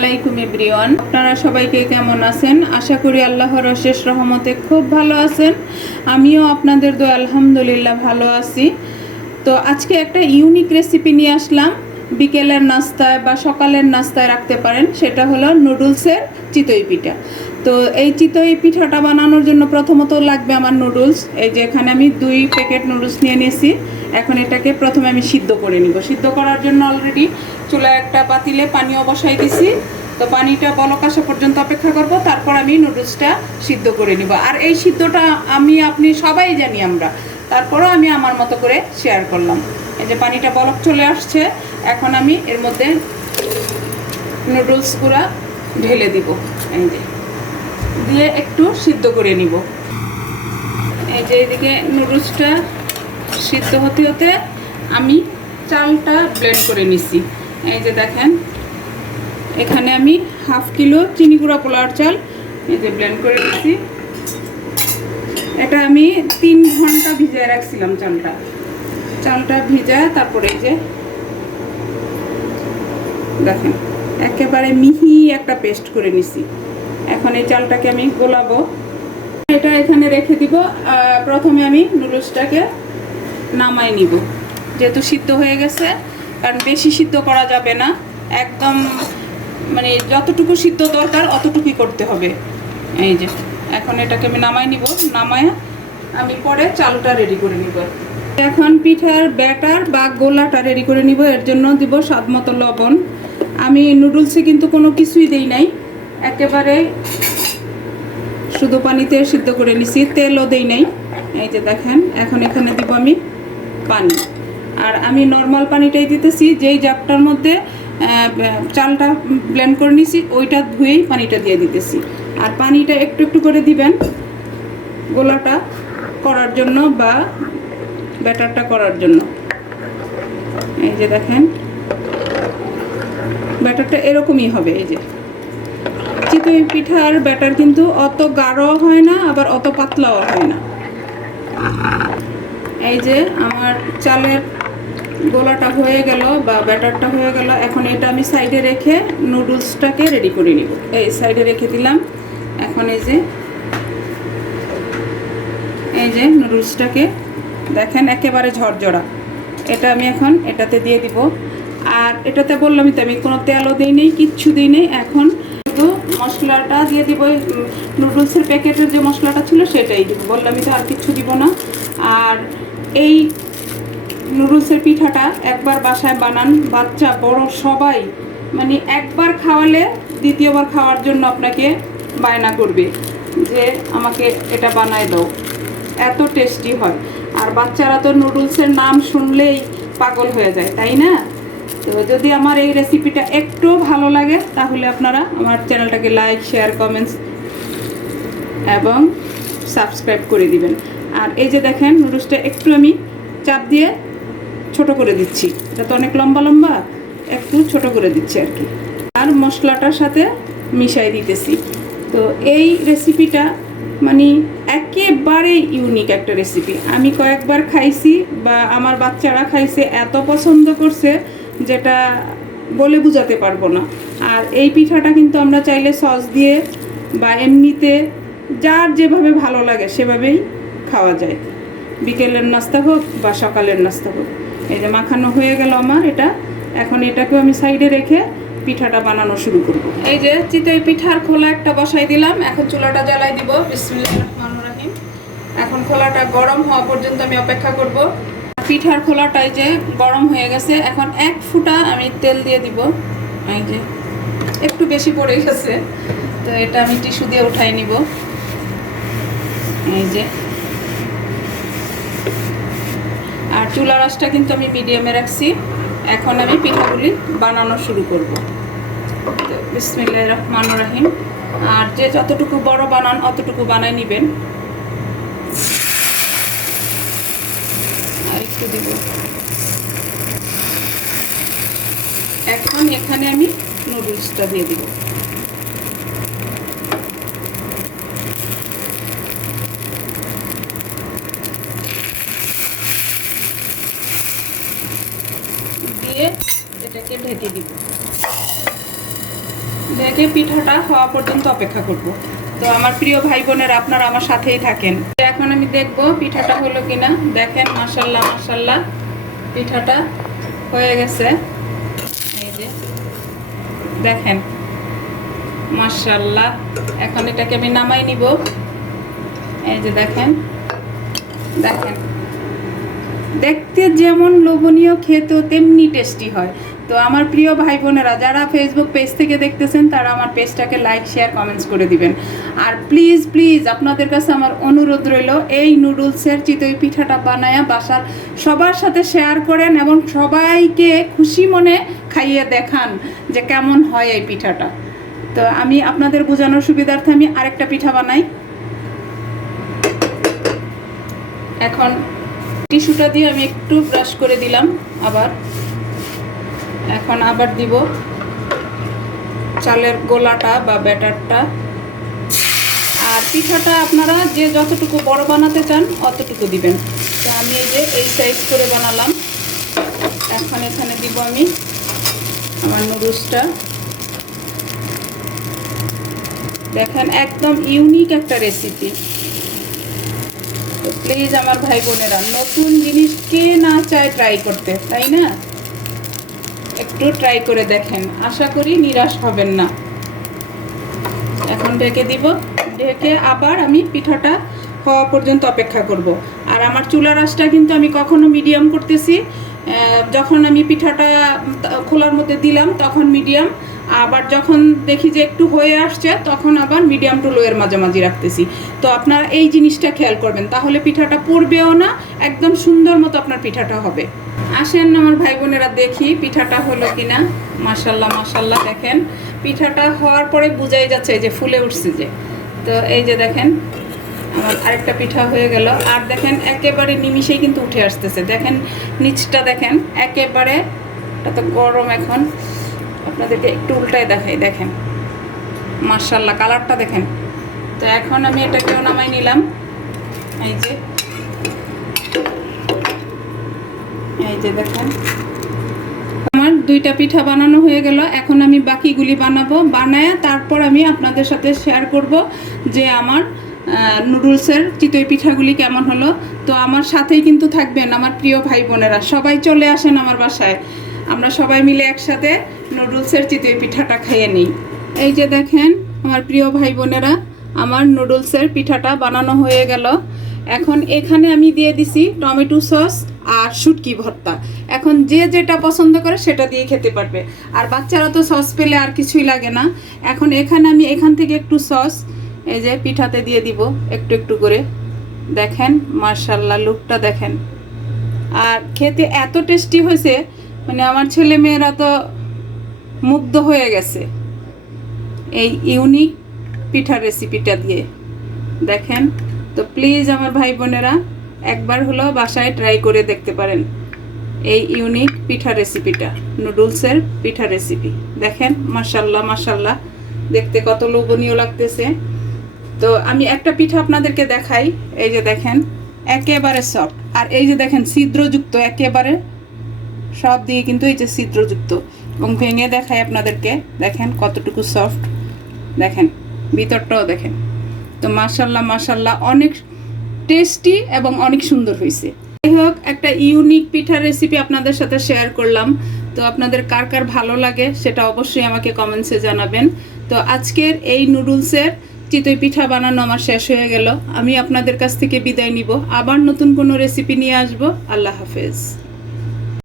আলাইকুম এভরিওয়ান, আপনারা সবাইকে কেমন আছেন? আশা করি আল্লাহর অশেষ রহমতে খুব ভালো আছেন। আমিও আপনাদের দোয়া আলহামদুলিল্লাহ ভালো আছি। তো আজকে একটা ইউনিক রেসিপি নিয়ে আসলাম, বিকেলের নাস্তায় বা সকালের নাস্তায় রাখতে পারেন। সেটা হলো নুডলসের চিতই পিঠা। তো এই চিতই পিঠাটা বানানোর জন্য প্রথমত লাগবে আমার নুডলস। এই যে এখানে আমি 2 প্যাকেট নুডলস নিয়ে নিয়েছি। এখন এটাকে প্রথমে আমি সিদ্ধ করে নিব। সিদ্ধ করার জন্য অলরেডি চুলায় একটা পাতিলে পানিও বসাই দিছি। তো পানিটা বলক আসা পর্যন্ত অপেক্ষা করব, তারপর আমি নুডলসটা সিদ্ধ করে নিব। আর এই সিদ্ধটা আপনি সবাই জানি আমরা, তারপরও আমি আমার মতো করে শেয়ার করলাম। এই যে পানিটা বলক চলে আসছে, এখন আমি এর মধ্যে নুডলসগুলো ঢেলে দিব। এই যে দিয়ে একটু সিদ্ধ করে নিব। এই যে এদিকে নুডলসটা সিদ্ধ হতে হতে আমি চালটা ব্লেন্ড করে নিছি। এই যে দেখেন, এখানে আমি হাফ কিলো চিনি গুঁড়া পোলাওর চাল এই যে ব্লেন্ড করে নিছি। এটা আমি 3 ঘন্টা ভিজিয়ে রাখছিলাম। চালটা ভিজা, তারপরে এই যে দেখেন একেবারে মিহি একটা পেস্ট করে নিছি। এখন এই চালটাকে আমি গোলাবো। এটা এখানে রেখে দিব। প্রথমে আমি নুডলসটাকে নামাই নিব, যেহেতু সিদ্ধ হয়ে গেছে। কারণ বেশি সিদ্ধ করা যাবে না, একদম মানে যতটুকু সিদ্ধ দরকার অতটুকুই করতে হবে। এই যে এখন এটাকে আমি নামাই নিব। নামায় আমি পরে চালটা রেডি করে নিব। এখন পিঠার ব্যাটার বা গোলাটা রেডি করে নিব। এর জন্য দিব স্বাদ মতো লবণ। আমি নুডলসে কিন্তু কোনো কিছুই দেই নাই, একেবারে শুধু পানিতে সিদ্ধ করে নিছি, তেলও দেই নাই। এই যে দেখেন, এখন এখানে দিব আমি পানি। আর আমি নর্মাল পানিটাই দিতেছি, যেই জারটার মধ্যে চালটা ব্লেন্ড করে নিছি ওইটা ধুয়েই পানিটা দিয়ে দিতেছি। আর পানিটা একটু একটু করে দিবেন গোলাটা করার জন্য বা ব্যাটারটা করার জন্য। এই যে দেখেন ব্যাটারটা এরকমই হবে। এই যে চিতই পিঠার ব্যাটার কিন্তু অত গাঢ় হয় না, আবার অত পাতলাও হয় না। এই যে আমার চালের গোলাটা হয়ে গেল বা ব্যাটারটা হয়ে গেল। এখন এটা আমি সাইডে রেখে নুডলসটাকে রেডি করে নিব। এই সাইডে রেখে দিলাম। এখন এই যে নুডলসটাকে দেখেন একেবারে ঝরঝরা। এটা আমি এখন এটাতে দিয়ে দিব। আর এটাতে বললামই তো আমি কোনো তেলও দিই নেই, কিচ্ছু দিই নেই। এখন শুধু মশলাটা দিয়ে দিব, নুডলসের প্যাকেটের যে মশলাটা ছিল সেটাই দিব। বললামই তো, আর কিচ্ছু দিব না। আর এই নুডলসের পিঠাটা একবার বাসায় বানান, বাচ্চা বড় সবাই মানে একবার খাওয়ালে দ্বিতীয়বার খাওয়ার জন্য আপনাকে বায়না করবে যে আমাকে এটা বানায় দাও। এত টেস্টি হয়। আর বাচ্চারা তো নুডলসের নাম শুনলেই পাগল হয়ে যায়, তাই না? তো যদি আমার এই রেসিপিটা একটু ভালো লাগে তাহলে আপনারা আমার চ্যানেলটাকে লাইক, শেয়ার, কমেন্টস এবং সাবস্ক্রাইব করে দিবেন। আর এই যে দেখেন নুডলসটা একটু আমি চাপ দিয়ে ছোট করে দিচ্ছি। এটা তো অনেক লম্বা লম্বা, একটু ছোট করে দিচ্ছি আর কি। আর মশলাটার সাথে মিশাই দিতেছি। তো এই রেসিপিটা মানে একেবারে ইউনিক একটা রেসিপি। আমি কয়েকবার খাইছি বা আমার বাচ্চারা খাইছে, এত পছন্দ করছে যেটা বলে বোঝাতে পারবো না। আর এই পিঠাটা কিন্তু আমরা চাইলে সস দিয়ে বা এমনিতে যার যেভাবে ভালো লাগে সেভাবেই খাওয়া যায়, বিকেলের নাস্তা হোক বা সকালের নাস্তা হোক। এই যে মাখানো হয়ে গেল আমার এটা। এখন এটাকেও আমি সাইডে রেখে পিঠাটা বানানো শুরু করব। এই যে চিতই পিঠার খোলা একটা বসাই দিলাম। এখন চুলাটা জ্বালাই দিব। বিসমিল্লাহির রহমানির রহিম। এখন খোলাটা গরম হওয়া পর্যন্ত আমি অপেক্ষা করব। পিঠার খোলাটাই যে গরম হয়ে গেছে। এখন 1 ফুটা আমি তেল দিয়ে দিব। এই যে একটু বেশি পড়ে গেছে, তো এটা আমি টিস্যু দিয়ে উঠাই নিব। এই যে, আর চুলার আঁচটা কিন্তু আমি মিডিয়ামে রাখছি। এখন আমি পিঠাগুলি বানানো শুরু করব। তো বিসমিল্লাহির রহমানির রহিম। আর যে যতটুকু বড় বানান অতটুকু বানাই নেবেন। আর একটু দিব। এখন এখানে আমি নুডলসটা দিয়ে দিব। দিয়ে এটাকে ঢেকে দিব। ঢেকে পিঠাটা হওয়া পর্যন্ত অপেক্ষা করব। তো আমার প্রিয় ভাই বোনেরা, আপনারা আমার সাথেই থাকেন। এখন আমি দেখব পিঠাটা হলো কিনা। দেখেন মাশাআল্লাহ মাশাআল্লাহ পিঠাটা হয়ে গেছে। এই যে দেখেন মাশাআল্লাহ। এখন এটাকে আমি নামাই নিব। এই যে দেখেন দেখেন, দেখতে যেমন লোভনীয়, খেতেও তেমনি টেস্টি হয়। তো আমার প্রিয় ভাই বোনেরা, যারা ফেসবুক পেজ থেকে দেখতেছেন তারা আমার পেজটাকে লাইক শেয়ার কমেন্টস করে দিবেন। আর প্লিজ প্লিজ আপনাদের কাছে আমার অনুরোধ রইল, এই নুডলসের চিতই পিঠাটা বানায়া বাসার সবার সাথে শেয়ার করেন এবং সবাইকে খুশি মনে খাইয়ে দেখান যে কেমন হয় এই পিঠাটা। তো আমি আপনাদের বোঝানোর সুবিধার্থে আমি আরেকটা পিঠা বানাই। এখন টিস্যুটা দিয়ে আমি একটু ব্রাশ করে দিলাম আবার। এখন আবার দিব চালের গোলাটা বা ব্যাটারটা। আর পিঠাটা আপনারা যে যতটুকু বড় বানাতে চান অতটুকু দিবেন। তো আমি এই যে এই সাইজ করে বানালাম। এখন এখানে দিব আমি আমার নুডলসটা। দেখেন একদম ইউনিক একটা রেসিপি। তো প্লিজ আমার ভাই বোনেরা, নতুন জিনিস কে না চায় ট্রাই করতে, তাই না? একটু ট্রাই করে দেখেন, আশা করি নিরাশ হবেন না। এখন ঢেকে দিব। ঢেকে আবার আমি পিঠাটা হওয়া পর্যন্ত অপেক্ষা করব। আর আমার চুলার আঁচটা কিন্তু আমি কখনো মিডিয়াম করতেছি, যখন আমি পিঠাটা খোলার মধ্যে দিলাম তখন মিডিয়াম, আবার যখন দেখি যে একটু হয়ে আসছে তখন আবার মিডিয়াম টু লোয়ের মাঝামাঝি রাখতেছি। তো আপনারা এই জিনিসটা খেয়াল করবেন, তাহলে পিঠাটা পড়বেও না, একদম সুন্দর মতো আপনার পিঠাটা হবে। আসেন আমার ভাই বোনেরা, দেখি পিঠাটা হলো কিনা। মাশাল্লাহ মাশাল্লাহ, দেখেন পিঠাটা হওয়ার পরে বোঝাই যাচ্ছে যে ফুলে উঠছে যে। তো এই যে দেখেন আমার আরেকটা পিঠা হয়ে গেল। আর দেখেন একেবারে নিমিষেই কিন্তু উঠে আসতেছে। দেখেন নিচটা দেখেন একেবারে, এটা তো গরম। এখন আপনাদেরকে একটু উল্টায় দেখাই, দেখেন মাশাল্লাহ কালারটা দেখেন। তো এখন আমি এটাকেও নামাই নিলাম। এই যে দেখেন আমার দুইটা পিঠা বানানো হয়ে গেল। এখন আমি বাকিগুলি বানাবো, বানায় তারপর আমি আপনাদের সাথে শেয়ার করব যে আমার নুডলসের চিতই পিঠাগুলি কেমন হলো। তো আমার সাথেই কিন্তু থাকবেন আমার প্রিয় ভাই বোনেরা, সবাই চলে আসেন আমার বাসায়, আমরা সবাই মিলে একসাথে নুডলসের চিতই পিঠাটা খেয়ে নিই। এই যে দেখেন আমার প্রিয় ভাই বোনেরা, আমার নুডলসের পিঠাটা বানানো হয়ে গেল। এখন এখানে আমি দিয়ে দিছি টমেটো সস আর শুটকি ভর্তা। এখন যে যেটা পছন্দ করে সেটা দিয়ে খেতে পারবে। আর বাচ্চারা তো সস পেলে আর কিছুই লাগে না। এখন এখানে আমি এখান থেকে একটু সস এই যে পিঠাতে দিয়ে দিব একটু একটু করে। দেখেন মাশাআল্লাহ লুকটা দেখেন। আর খেতে এত টেস্টি হয়েছে, মানে আমার ছেলে মেয়েরা তো মুগ্ধ হয়ে গেছে এই ইউনিক পিঠার রেসিপিটা দিয়ে। দেখেন, তো প্লিজ আমার ভাই বোনেরা একবার হলো বাসায় ট্রাই করে দেখতে পারেন এই ইউনিক পিঠা রেসিপিটা, নুডলসের পিঠা রেসিপি। দেখেন মাশাআল্লাহ মাশাআল্লাহ দেখতে কত লোভনীয় লাগতেছে। তো আমি একটা পিঠা আপনাদেরকে দেখাই। এই যে দেখেন একেবারে সফট, আর এই যে দেখেন ছিদ্রযুক্ত, একেবারে সব দিয়ে কিন্তু এই যে ছিদ্রযুক্ত, এবং ভেঙে দেখাই আপনাদেরকে। দেখেন কতটুকু সফট, দেখেন ভিতরটাও দেখেন। তো মাশাআল্লাহ মাশাআল্লাহ অনেক টেস্টি এবং অনেক সুন্দর হয়েছে। যাই হোক, একটা ইউনিক পিঠার রেসিপি আপনাদের সাথে শেয়ার করলাম। তো আপনাদের কার কার ভালো লাগে সেটা অবশ্যই আমাকে কমেন্টসে জানাবেন। তো আজকের এই নুডলসের চিতই পিঠা বানানো আমার শেষ হয়ে গেল। আমি আপনাদের কাছ থেকে বিদায় নিব, আবার নতুন কোনো রেসিপি নিয়ে আসবো। আল্লাহ হাফেজ।